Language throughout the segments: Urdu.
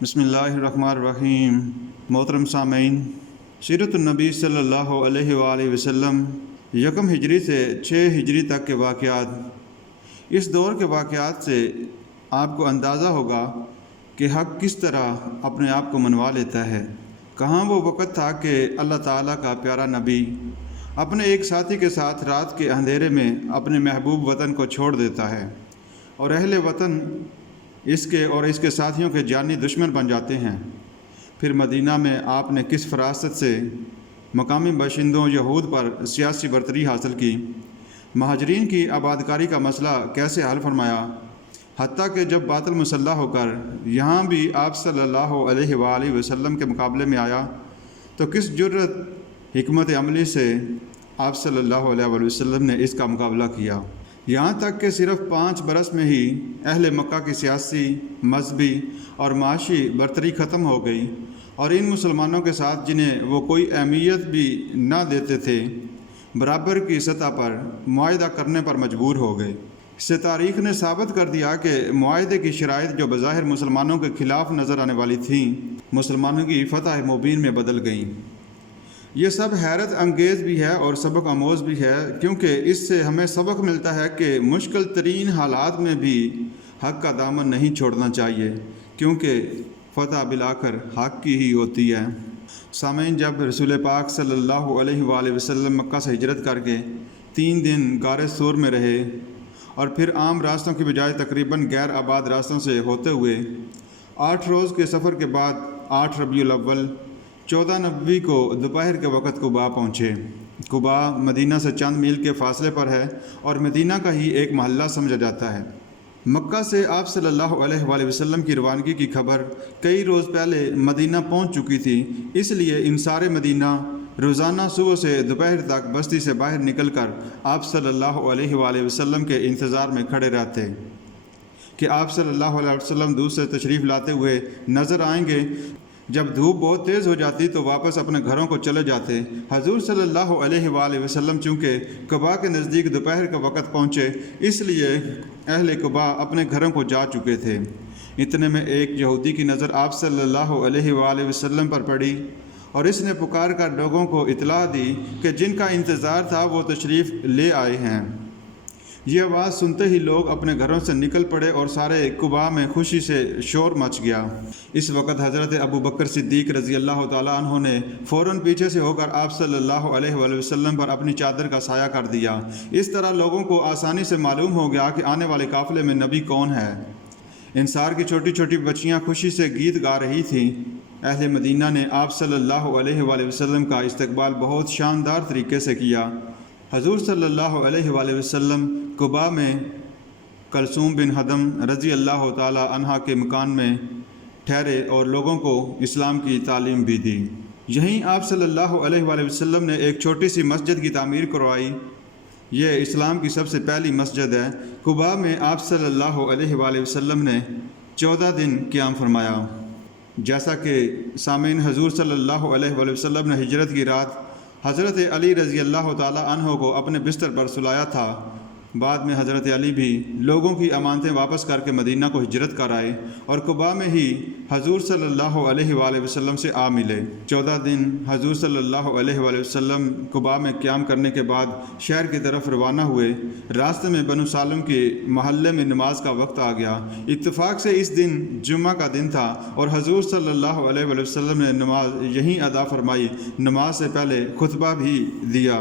بسم اللہ الرحمن الرحیم۔ محترم سامعین، سیرت-un-Nabi صلی اللہ علیہ وآلہ وسلم 1 سے 6 تک کے واقعات۔ اس دور کے واقعات سے آپ کو اندازہ ہوگا کہ حق کس طرح اپنے آپ کو منوا لیتا ہے۔ کہاں وہ وقت تھا کہ اللہ تعالیٰ کا پیارا نبی اپنے ایک ساتھی کے ساتھ رات کے اندھیرے میں اپنے محبوب وطن کو چھوڑ دیتا ہے اور اہل وطن اس کے ساتھیوں کے جانی دشمن بن جاتے ہیں۔ پھر مدینہ میں آپ نے کس فراست سے مقامی باشندوں یہود پر سیاسی برتری حاصل کی، مہاجرین کی آبادکاری کا مسئلہ کیسے حل فرمایا، حتیٰ کہ جب باطل مسلح ہو کر یہاں بھی آپ صلی اللہ علیہ وآلہ وسلم کے مقابلے میں آیا تو کس جرأت حکمت عملی سے آپ صلی اللہ علیہ وآلہ وسلم نے اس کا مقابلہ کیا، یہاں تک کہ صرف 5 برس میں ہی اہل مکہ کی سیاسی، مذہبی اور معاشی برتری ختم ہو گئی اور ان مسلمانوں کے ساتھ جنہیں وہ کوئی اہمیت بھی نہ دیتے تھے برابر کی سطح پر معاہدہ کرنے پر مجبور ہو گئے۔ اس سے تاریخ نے ثابت کر دیا کہ معاہدے کی شرائط جو بظاہر مسلمانوں کے خلاف نظر آنے والی تھیں، مسلمانوں کی فتح مبین میں بدل گئیں۔ یہ سب حیرت انگیز بھی ہے اور سبق آموز بھی ہے، کیونکہ اس سے ہمیں سبق ملتا ہے کہ مشکل ترین حالات میں بھی حق کا دامن نہیں چھوڑنا چاہیے، کیونکہ فتح بالآخر حق کی ہی ہوتی ہے۔ سامعین، جب رسول پاک صلی اللہ علیہ وآلہ وسلم مکہ سے ہجرت کر کے 3 دن غار سور میں رہے اور پھر عام راستوں کی بجائے تقریباً غیر آباد راستوں سے ہوتے ہوئے 8 روز کے سفر کے بعد 8 ربیع الاول 14 نبوی کو دوپہر کے وقت قبا پہنچے۔ قبا مدینہ سے چند میل کے فاصلے پر ہے اور مدینہ کا ہی ایک محلہ سمجھا جاتا ہے۔ مکہ سے آپ صلی اللہ علیہ وآلہ وسلم کی روانگی کی خبر کئی روز پہلے مدینہ پہنچ چکی تھی، اس لیے انصار مدینہ روزانہ صبح سے دوپہر تک بستی سے باہر نکل کر آپ صلی اللہ علیہ وآلہ وسلم کے انتظار میں کھڑے رہتے کہ آپ صلی اللہ علیہ وسلم دور سے تشریف لاتے ہوئے نظر آئیں گے۔ جب دھوپ بہت تیز ہو جاتی تو واپس اپنے گھروں کو چلے جاتے۔ حضور صلی اللہ علیہ وآلہ وسلم چونکہ قبا کے نزدیک دوپہر کا وقت پہنچے، اس لیے اہل قبا اپنے گھروں کو جا چکے تھے۔ اتنے میں ایک یہودی کی نظر آپ صلی اللہ علیہ وآلہ وسلم پر پڑی اور اس نے پکار کر لوگوں کو اطلاع دی کہ جن کا انتظار تھا وہ تشریف لے آئے ہیں۔ یہ آواز سنتے ہی لوگ اپنے گھروں سے نکل پڑے اور سارے قبا میں خوشی سے شور مچ گیا۔ اس وقت حضرت ابو بکر صدیق رضی اللہ تعالیٰ عنہ نے فوراً پیچھے سے ہو کر آپ صلی اللہ علیہ وآلہ وسلم پر اپنی چادر کا سایہ کر دیا۔ اس طرح لوگوں کو آسانی سے معلوم ہو گیا کہ آنے والے قافلے میں نبی کون ہے۔ انصار کی چھوٹی چھوٹی بچیاں خوشی سے گیت گا رہی تھیں۔ اہل مدینہ نے آپ صلی اللہ علیہ وآلہ وسلم کا استقبال بہت شاندار طریقے سے کیا۔ حضور صلی اللہ علیہ وآلہ وسلم قبا میں کلثوم بن حدم رضی اللہ تعالی عنہ کے مکان میں ٹھہرے اور لوگوں کو اسلام کی تعلیم بھی دی۔ یہیں آپ صلی اللہ علیہ وآلہ وسلم نے ایک چھوٹی سی مسجد کی تعمیر کروائی۔ یہ اسلام کی سب سے پہلی مسجد ہے۔ قبا میں آپ صلی اللہ علیہ وآلہ وسلم نے 14 دن قیام فرمایا۔ جیسا کہ سامعین، حضور صلی اللہ علیہ وآلہ وسلم نے ہجرت کی رات حضرت علی رضی اللہ تعالی عنہ کو اپنے بستر پر سلایا تھا۔ بعد میں حضرت علی بھی لوگوں کی امانتیں واپس کر کے مدینہ کو ہجرت کر آئے اور قبا میں ہی حضور صلی اللہ علیہ وآلہ وسلم سے آ ملے۔ 14 دن حضور صلی اللہ علیہ وآلہ وسلم قبا میں قیام کرنے کے بعد شہر کی طرف روانہ ہوئے۔ راستے میں بنو سالم کے محلے میں نماز کا وقت آ گیا۔ اتفاق سے اس دن جمعہ کا دن تھا اور حضور صلی اللہ علیہ وآلہ وسلم نے نماز یہیں ادا فرمائی، نماز سے پہلے خطبہ بھی دیا۔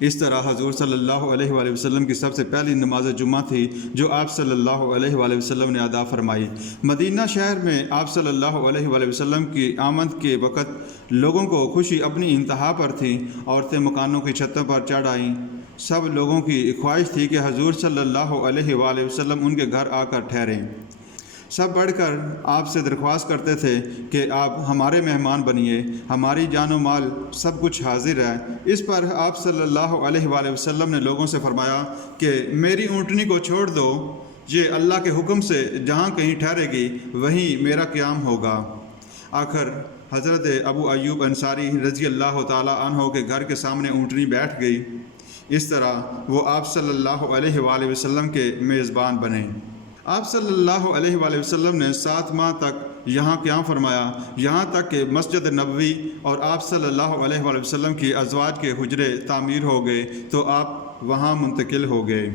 اس طرح حضور صلی اللہ علیہ وآلہ وسلم کی سب سے پہلی نماز جمعہ تھی جو آپ صلی اللہ علیہ وآلہ وسلم نے ادا فرمائی۔ مدینہ شہر میں آپ صلی اللہ علیہ وآلہ وسلم کی آمد کے وقت لوگوں کو خوشی اپنی انتہا پر تھی۔ عورتیں مکانوں کی چھتوں پر چڑھ آئیں۔ سب لوگوں کی خواہش تھی کہ حضور صلی اللہ علیہ وآلہ وسلم ان کے گھر آ کر ٹھہریں۔ سب بڑھ کر آپ سے درخواست کرتے تھے کہ آپ ہمارے مہمان بنیے، ہماری جان و مال سب کچھ حاضر ہے۔ اس پر آپ صلی اللہ علیہ وآلہ وسلم نے لوگوں سے فرمایا کہ میری اونٹنی کو چھوڑ دو، یہ اللہ کے حکم سے جہاں کہیں ٹھہرے گی وہیں میرا قیام ہوگا۔ آخر حضرت ابو ایوب انصاری رضی اللہ تعالی عنہ کے گھر کے سامنے اونٹنی بیٹھ گئی۔ اس طرح وہ آپ صلی اللہ علیہ وآلہ وسلم کے میزبان بنے۔ آپ صلی اللہ علیہ وآلہ وسلم نے 7 ماہ تک یہاں قیام فرمایا، یہاں تک کہ مسجد نبوی اور آپ صلی اللہ علیہ وآلہ وسلم کی ازواج کے حجرے تعمیر ہو گئے تو آپ وہاں منتقل ہو گئے۔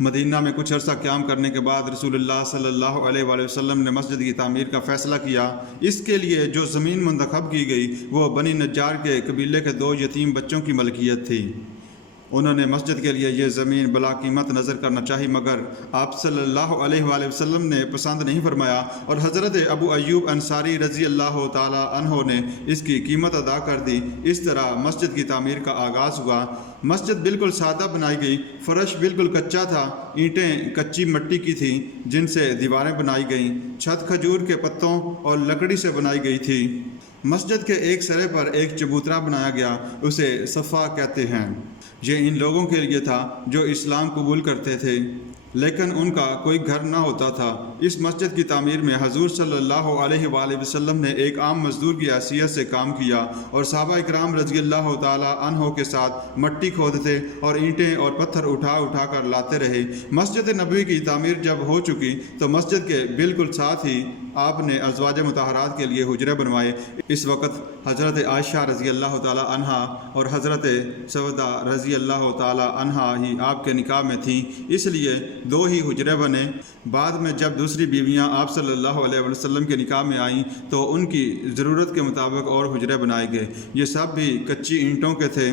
مدینہ میں کچھ عرصہ قیام کرنے کے بعد رسول اللہ صلی اللہ علیہ وآلہ وسلم نے مسجد کی تعمیر کا فیصلہ کیا۔ اس کے لیے جو زمین منتخب کی گئی وہ بنی نجار کے قبیلے کے 2 یتیم بچوں کی ملکیت تھی۔ انہوں نے مسجد کے لیے یہ زمین بلا قیمت نظر کرنا چاہی، مگر آپ صلی اللہ علیہ وآلہ وسلم نے پسند نہیں فرمایا اور حضرت ابو ایوب انصاری رضی اللہ تعالی عنہ نے اس کی قیمت ادا کر دی۔ اس طرح مسجد کی تعمیر کا آغاز ہوا۔ مسجد بالکل سادہ بنائی گئی، فرش بالکل کچا تھا، اینٹیں کچی مٹی کی تھیں جن سے دیواریں بنائی گئیں، چھت کھجور کے پتوں اور لکڑی سے بنائی گئی تھی۔ مسجد کے ایک سرے پر ایک چبوترا بنایا گیا، اسے صفا کہتے ہیں۔ یہ ان لوگوں کے لیے تھا جو اسلام قبول کرتے تھے لیکن ان کا کوئی گھر نہ ہوتا تھا۔ اس مسجد کی تعمیر میں حضور صلی اللہ علیہ وآلہ وسلم نے ایک عام مزدور کی حیثیت سے کام کیا اور صحابہ اکرام رضی اللہ تعالی عنہ کے ساتھ مٹی کھودتے اور اینٹیں اور پتھر اٹھا کر لاتے رہے۔ مسجد نبوی کی تعمیر جب ہو چکی تو مسجد کے بالکل ساتھ ہی آپ نے ازواج مطہرات کے لیے حجرے بنوائے۔ اس وقت حضرت عائشہ رضی اللہ تعالی عنہا اور حضرت سودہ رضی اللہ تعالی عنہا ہی آپ کے نکاح میں تھیں، اس لیے 2 ہی حجرے بنے۔ بعد میں جب دوسری بیویاں آپ صلی اللہ علیہ وسلم کے نکاح میں آئیں تو ان کی ضرورت کے مطابق اور حجرے بنائے گئے۔ یہ سب بھی کچی اینٹوں کے تھے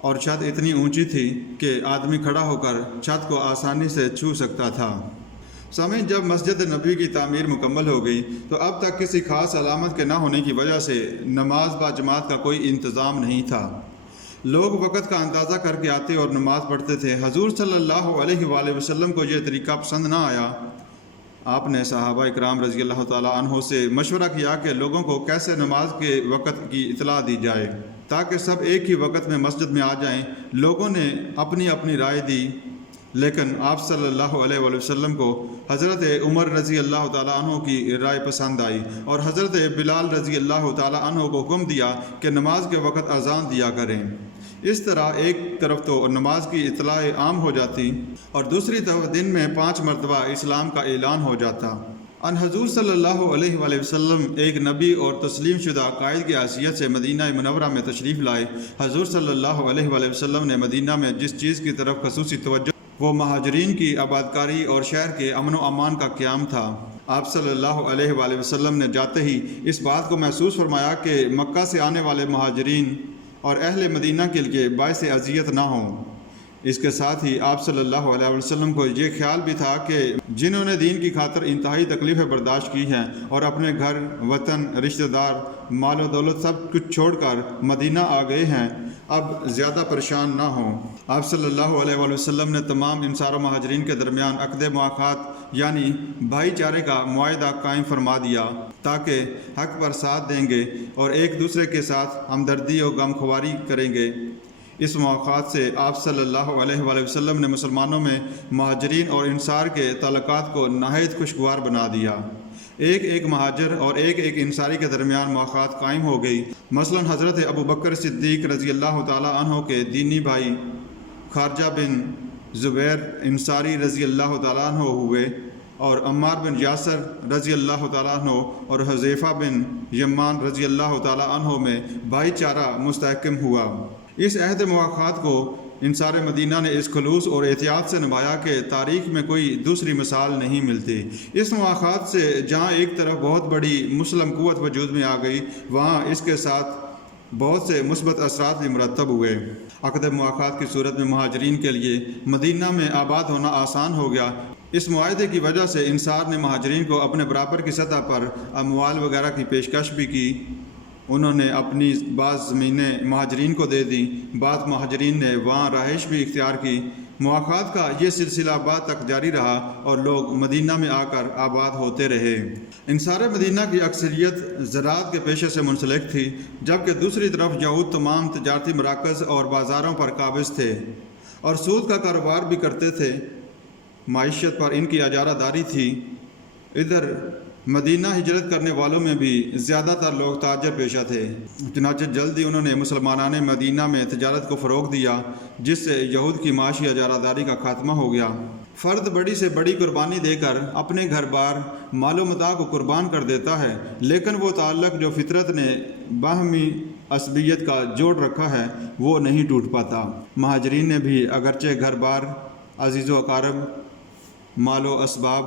اور چھت اتنی اونچی تھی کہ آدمی کھڑا ہو کر چھت کو آسانی سے چھو سکتا تھا۔ سامعین، جب مسجد نبوی کی تعمیر مکمل ہو گئی تو اب تک کسی خاص علامت کے نہ ہونے کی وجہ سے نماز با جماعت کا کوئی انتظام نہیں تھا۔ لوگ وقت کا اندازہ کر کے آتے اور نماز پڑھتے تھے۔ حضور صلی اللہ علیہ وآلہ وسلم کو یہ طریقہ پسند نہ آیا۔ آپ نے صحابہ اکرام رضی اللہ تعالی عنہ سے مشورہ کیا کہ لوگوں کو کیسے نماز کے وقت کی اطلاع دی جائے تاکہ سب ایک ہی وقت میں مسجد میں آ جائیں۔ لوگوں نے اپنی اپنی رائے دی لیکن آپ صلی اللہ علیہ وآلہ وسلم کو حضرت عمر رضی اللہ تعالیٰ عنہ کی رائے پسند آئی اور حضرت بلال رضی اللہ تعالیٰ عنہ کو حکم دیا کہ نماز کے وقت اذان دیا کریں۔ اس طرح ایک طرف تو نماز کی اطلاع عام ہو جاتی اور دوسری طرف دن میں 5 مرتبہ اسلام کا اعلان ہو جاتا۔ ان حضور صلی اللہ علیہ وآلہ وسلم ایک نبی اور تسلیم شدہ قائد کی حیثیت سے مدینہ منورہ میں تشریف لائے۔ حضور صلی اللہ علیہ وآلہ وسلم نے مدینہ میں جس چیز کی طرف خصوصی توجہ وہ مہاجرین کی آبادکاری اور شہر کے امن و امان کا قیام تھا۔ آپ صلی اللہ علیہ وآلہ وسلم نے جاتے ہی اس بات کو محسوس فرمایا کہ مکہ سے آنے والے مہاجرین اور اہل مدینہ کے لیے باعث اذیت نہ ہوں۔ اس کے ساتھ ہی آپ صلی اللہ علیہ وسلم کو یہ خیال بھی تھا کہ جنہوں نے دین کی خاطر انتہائی تکلیفیں برداشت کی ہیں اور اپنے گھر، وطن، رشتہ دار، مال و دولت سب کچھ چھوڑ کر مدینہ آ گئے ہیں، اب زیادہ پریشان نہ ہوں۔ آپ صلی اللہ علیہ وآلہ وسلم نے تمام انصار و مہاجرین کے درمیان عقد مواخات یعنی بھائی چارے کا معاہدہ قائم فرما دیا تاکہ حق پر ساتھ دیں گے اور ایک دوسرے کے ساتھ ہمدردی اور غمخواری کریں گے۔ اس مواخات سے آپ صلی اللہ علیہ وآلہ وسلم نے مسلمانوں میں مہاجرین اور انصار کے تعلقات کو نہایت خوشگوار بنا دیا۔ ایک مہاجر اور ایک انصاری کے درمیان مواخات قائم ہو گئی۔ مثلا حضرت ابو بکر صدیق رضی اللہ تعالی عنہ کے دینی بھائی خارجہ بن زبیر انصاری رضی اللہ تعالی عنہ ہوئے اور عمار بن یاسر رضی اللہ تعالیٰ عنہ اور حذیفہ بن یمان رضی اللہ تعالیٰ عنہ میں بھائی چارہ مستحکم ہوا۔ اس عہد مواخات کو انصار مدینہ نے اس خلوص اور احتیاط سے نبھایا کہ تاریخ میں کوئی دوسری مثال نہیں ملتی۔ اس مواخات سے جہاں ایک طرف بہت بڑی مسلم قوت وجود میں آ گئی، وہاں اس کے ساتھ بہت سے مثبت اثرات بھی مرتب ہوئے۔ عقد مواخات کی صورت میں مہاجرین کے لیے مدینہ میں آباد ہونا آسان ہو گیا۔ اس معاہدے کی وجہ سے انصار نے مہاجرین کو اپنے برابر کی سطح پر اموال وغیرہ کی پیشکش بھی کی۔ انہوں نے اپنی بعض زمینیں مہاجرین کو دے دیں، بعض مہاجرین نے وہاں رہائش بھی اختیار کی۔ مواخات کا یہ سلسلہ بعد تک جاری رہا اور لوگ مدینہ میں آ کر آباد ہوتے رہے۔ انصار مدینہ کی اکثریت زراعت کے پیشے سے منسلک تھی، جبکہ دوسری طرف یہود تمام تجارتی مراکز اور بازاروں پر قابض تھے اور سود کا کاروبار بھی کرتے تھے۔ معیشت پر ان کی اجارہ داری تھی۔ ادھر مدینہ ہجرت کرنے والوں میں بھی زیادہ تر لوگ تاجر پیشہ تھے، چنانچہ جلدی انہوں نے مسلمانان مدینہ میں تجارت کو فروغ دیا، جس سے یہود کی معاشی اجارہ داری کا خاتمہ ہو گیا۔ فرد بڑی سے بڑی قربانی دے کر اپنے گھر بار مال و متاع کو قربان کر دیتا ہے، لیکن وہ تعلق جو فطرت نے باہمی عصبیت کا جوڑ رکھا ہے وہ نہیں ٹوٹ پاتا۔ مہاجرین نے بھی اگرچہ گھر بار، عزیز و اقارب، مال و اسباب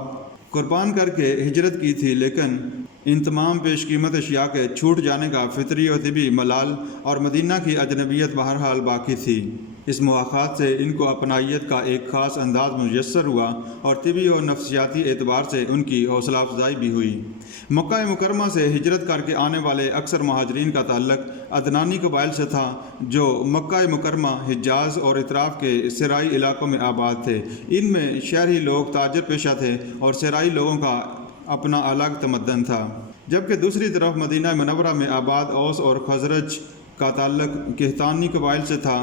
قربان کر کے ہجرت کی تھی، لیکن ان تمام پیش قیمت اشیاء کے چھوٹ جانے کا فطری و طبی ملال اور مدینہ کی اجنبیت بہرحال باقی تھی۔ اس مواقعات سے ان کو اپنائیت کا ایک خاص انداز میسر ہوا اور طبی اور نفسیاتی اعتبار سے ان کی حوصلہ افزائی بھی ہوئی۔ مکہ مکرمہ سے ہجرت کر کے آنے والے اکثر مہاجرین کا تعلق ادنانی قبائل سے تھا جو مکہ مکرمہ، حجاز اور اطراف کے صحرائی علاقوں میں آباد تھے۔ ان میں شہری لوگ تاجر پیشہ تھے اور صحرائی لوگوں کا اپنا الگ تمدن تھا، جبکہ دوسری طرف مدینہ منورہ میں آباد اوس اور خزرج کا تعلق قحطانی قبائل سے تھا۔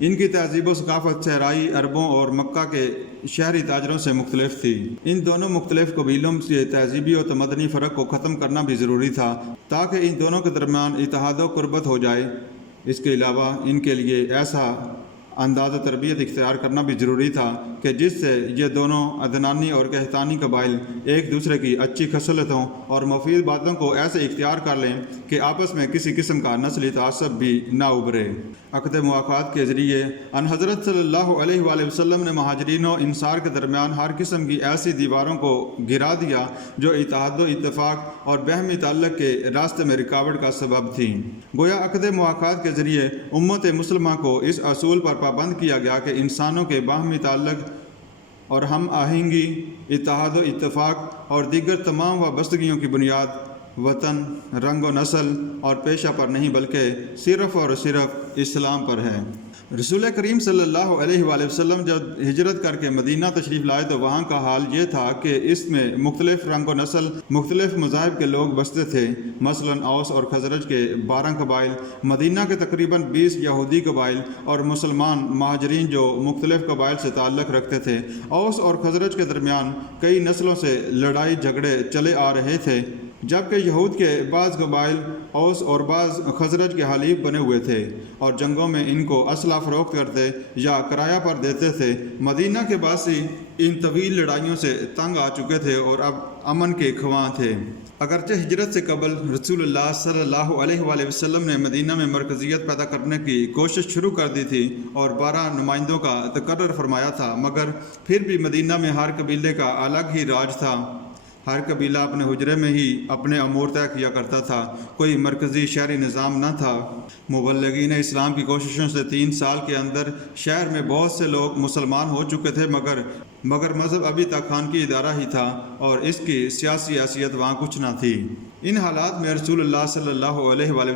ان کی تہذیب و ثقافت صحرائی عربوں اور مکہ کے شہری تاجروں سے مختلف تھی۔ ان دونوں مختلف قبیلوں سے تہذیبی اور تمدنی فرق کو ختم کرنا بھی ضروری تھا تاکہ ان دونوں کے درمیان اتحاد و قربت ہو جائے۔ اس کے علاوہ ان کے لیے ایسا انداز تربیت اختیار کرنا بھی ضروری تھا کہ جس سے یہ دونوں ادنانی اور قحطانی قبائل ایک دوسرے کی اچھی خصلتوں اور مفید باتوں کو ایسے اختیار کر لیں کہ آپس میں کسی قسم کا نسلی تعصب بھی نہ ابھرے۔ عقد مواقعات کے ذریعے ان حضرت صلی اللہ علیہ وآلہ وسلم نے مہاجرین و انصار کے درمیان ہر قسم کی ایسی دیواروں کو گرا دیا جو اتحاد و اتفاق اور باہمی تعلق کے راستے میں رکاوٹ کا سبب تھیں۔ گویا عقد مواقعات کے ذریعے امت مسلمہ کو اس اصول پر پابند کیا گیا کہ انسانوں کے باہمی تعلق اور ہم آہنگی، اتحاد و اتفاق اور دیگر تمام وابستگیوں کی بنیاد وطن، رنگ و نسل اور پیشہ پر نہیں بلکہ صرف اور صرف اسلام پر ہے۔ رسول کریم صلی اللہ علیہ وآلہ وسلم جب ہجرت کر کے مدینہ تشریف لائے تو وہاں کا حال یہ تھا کہ اس میں مختلف رنگ و نسل، مختلف مذاہب کے لوگ بستے تھے۔ مثلا اوس اور خزرج کے 12 قبائل، مدینہ کے تقریباً 20 یہودی قبائل اور مسلمان مہاجرین جو مختلف قبائل سے تعلق رکھتے تھے۔ اوس اور خزرج کے درمیان کئی نسلوں سے لڑائی جھگڑے چلے آ رہے تھے، جبکہ یہود کے بعض قبائل اوس اور بعض خزرج کے حلیف بنے ہوئے تھے اور جنگوں میں ان کو اسلحہ فروخت کرتے یا کرایہ پر دیتے تھے۔ مدینہ کے باسی ان طویل لڑائیوں سے تنگ آ چکے تھے اور اب امن کے خواہاں تھے۔ اگرچہ ہجرت سے قبل رسول اللہ صلی اللہ علیہ وآلہ وسلم نے مدینہ میں مرکزیت پیدا کرنے کی کوشش شروع کر دی تھی اور 12 نمائندوں کا تقرر فرمایا تھا، مگر پھر بھی مدینہ میں ہر قبیلے کا الگ ہی راج تھا۔ ہر قبیلہ اپنے حجرے میں ہی اپنے امور طے کیا کرتا تھا، کوئی مرکزی شہری نظام نہ تھا۔ مبلغین اسلام کی کوششوں سے 3 سال کے اندر شہر میں بہت سے لوگ مسلمان ہو چکے تھے، مگر مذہب ابھی تک خانقی ادارہ ہی تھا اور اس کی سیاسی حیثیت وہاں کچھ نہ تھی۔ ان حالات میں رسول اللہ صلی اللہ علیہ وآلہ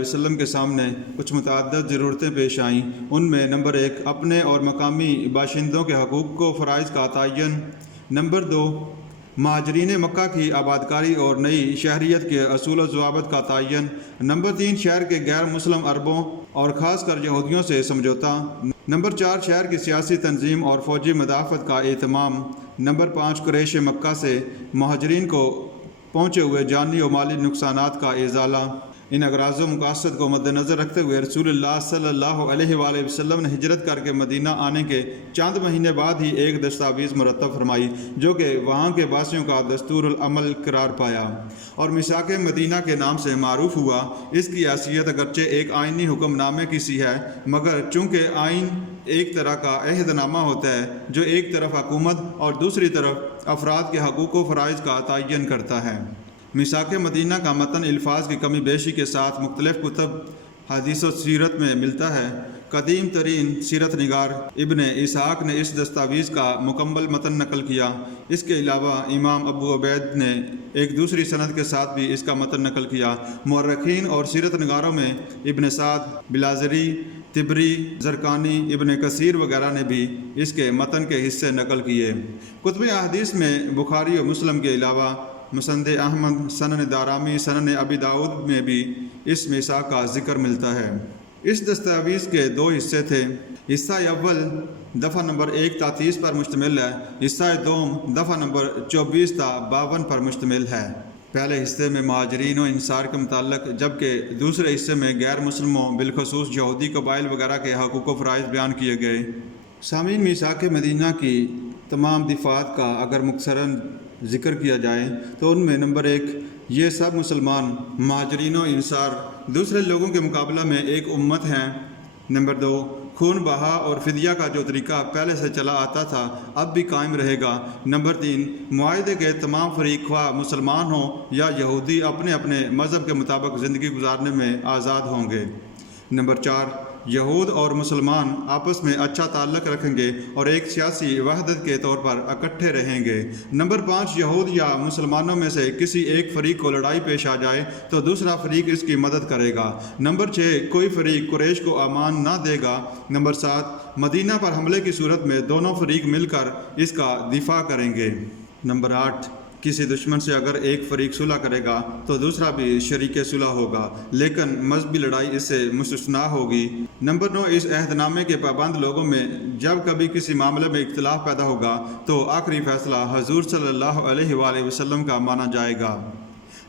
وسلم کے سامنے کچھ متعدد ضرورتیں پیش آئیں۔ ان میں نمبر 1 اپنے اور مقامی باشندوں کے حقوق و فرائض کا تعین، نمبر 2 مہاجرین مکہ کی آبادکاری اور نئی شہریت کے اصول و ضوابط کا تعین، نمبر 3 شہر کے غیر مسلم عربوں اور خاص کر یہودیوں سے سمجھوتا، نمبر 4 شہر کی سیاسی تنظیم اور فوجی مدافعت کا اہتمام، نمبر 5 قریش مکہ سے مہاجرین کو پہنچے ہوئے جانی و مالی نقصانات کا ازالہ۔ ان اغراض و مقاصد کو مد نظر رکھتے ہوئے رسول اللہ صلی اللہ علیہ وآلہ وسلم نے ہجرت کر کے مدینہ آنے کے چند مہینے بعد ہی ایک دستاویز مرتب فرمائی جو کہ وہاں کے باسیوں کا دستور العمل قرار پایا اور میثاق مدینہ کے نام سے معروف ہوا۔ اس کی حیثیت اگرچہ ایک آئینی حکم نامے کی سی ہے، مگر چونکہ آئین ایک طرح کا عہد نامہ ہوتا ہے جو ایک طرف حکومت اور دوسری طرف افراد کے حقوق و فرائض کا تعین کرتا ہے۔ میثاق مدینہ کا متن الفاظ کی کمی بیشی کے ساتھ مختلف کتب حدیث و سیرت میں ملتا ہے۔ قدیم ترین سیرت نگار ابن اسحاق نے اس دستاویز کا مکمل متن نقل کیا۔ اس کے علاوہ امام ابو عبید نے ایک دوسری سند کے ساتھ بھی اس کا متن نقل کیا۔ مورخین اور سیرت نگاروں میں ابن سعد، بلازری، تبری، زرقانی، ابن کثیر وغیرہ نے بھی اس کے متن کے حصے نقل کیے۔ کتب احادیث میں بخاری و مسلم کے علاوہ مسند احمد، سنن دارمی، سنن ابی داؤد میں بھی اس میثاق کا ذکر ملتا ہے۔ اس دستاویز کے 2 حصے تھے۔ حصہ اول دفعہ نمبر 1 تا 30 پر مشتمل ہے، حصہ دوم دفعہ نمبر 24 تا 52 پر مشتمل ہے۔ پہلے حصے میں مہاجرین و انصار کے متعلق، جبکہ دوسرے حصے میں غیر مسلموں بالخصوص یہودی قبائل وغیرہ کے حقوق و فرائض بیان کیے گئے۔ سامعین، میثاق مدینہ کی تمام دفعات کا اگر مختصراً ذکر کیا جائے تو ان میں نمبر 1، یہ سب مسلمان مہاجرین و انصار دوسرے لوگوں کے مقابلہ میں ایک امت ہیں۔ نمبر 2، خون بہا اور فدیہ کا جو طریقہ پہلے سے چلا آتا تھا اب بھی قائم رہے گا۔ نمبر 3، معاہدے کے تمام فریق خواہ مسلمان ہوں یا یہودی اپنے اپنے مذہب کے مطابق زندگی گزارنے میں آزاد ہوں گے۔ نمبر 4، یہود اور مسلمان آپس میں اچھا تعلق رکھیں گے اور ایک سیاسی وحدت کے طور پر اکٹھے رہیں گے۔ نمبر 5، یہود یا مسلمانوں میں سے کسی ایک فریق کو لڑائی پیش آ جائے تو دوسرا فریق اس کی مدد کرے گا۔ نمبر 6، کوئی فریق قریش کو امان نہ دے گا۔ نمبر 7، مدینہ پر حملے کی صورت میں دونوں فریق مل کر اس کا دفاع کریں گے۔ نمبر 8، کسی دشمن سے اگر ایک فریق صلح کرے گا تو دوسرا بھی شریک صلح ہوگا، لیکن مذہبی لڑائی اس سے مستثنیٰ ہوگی۔ نمبر 9، اس عہد نامے کے پابند لوگوں میں جب کبھی کسی معاملے میں اختلاف پیدا ہوگا تو آخری فیصلہ حضور صلی اللہ علیہ وآلہ وسلم کا مانا جائے گا۔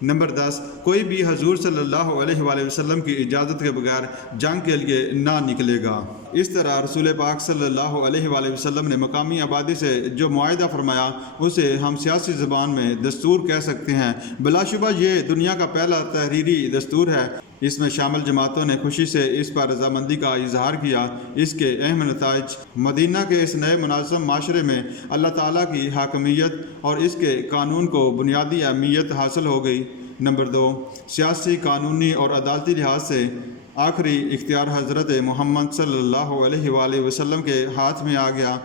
نمبر 10، کوئی بھی حضور صلی اللہ علیہ وآلہ وسلم کی اجازت کے بغیر جنگ کے لیے نہ نکلے گا۔ اس طرح رسول پاک صلی اللہ علیہ وآلہ وسلم نے مقامی آبادی سے جو معاہدہ فرمایا اسے ہم سیاسی زبان میں دستور کہہ سکتے ہیں۔ بلا شبہ یہ دنیا کا پہلا تحریری دستور ہے۔ اس میں شامل جماعتوں نے خوشی سے اس پر رضامندی کا اظہار کیا۔ اس کے اہم نتائج: مدینہ کے اس نئے منظم معاشرے میں اللہ تعالیٰ کی حاکمیت اور اس کے قانون کو بنیادی اہمیت حاصل ہو گئی۔ نمبر 2، سیاسی، قانونی اور عدالتی لحاظ سے آخری اختیار حضرت محمد صلی اللہ علیہ وآلہ وسلم کے ہاتھ میں آ گیا۔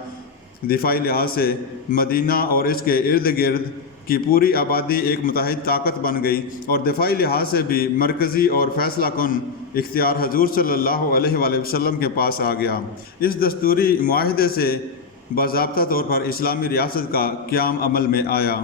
دفاعی لحاظ سے مدینہ اور اس کے ارد گرد کی پوری آبادی ایک متحد طاقت بن گئی، اور دفاعی لحاظ سے بھی مرکزی اور فیصلہ کن اختیار حضور صلی اللہ علیہ وآلہ وسلم کے پاس آ گیا۔ اس دستوری معاہدے سے باضابطہ طور پر اسلامی ریاست کا قیام عمل میں آیا۔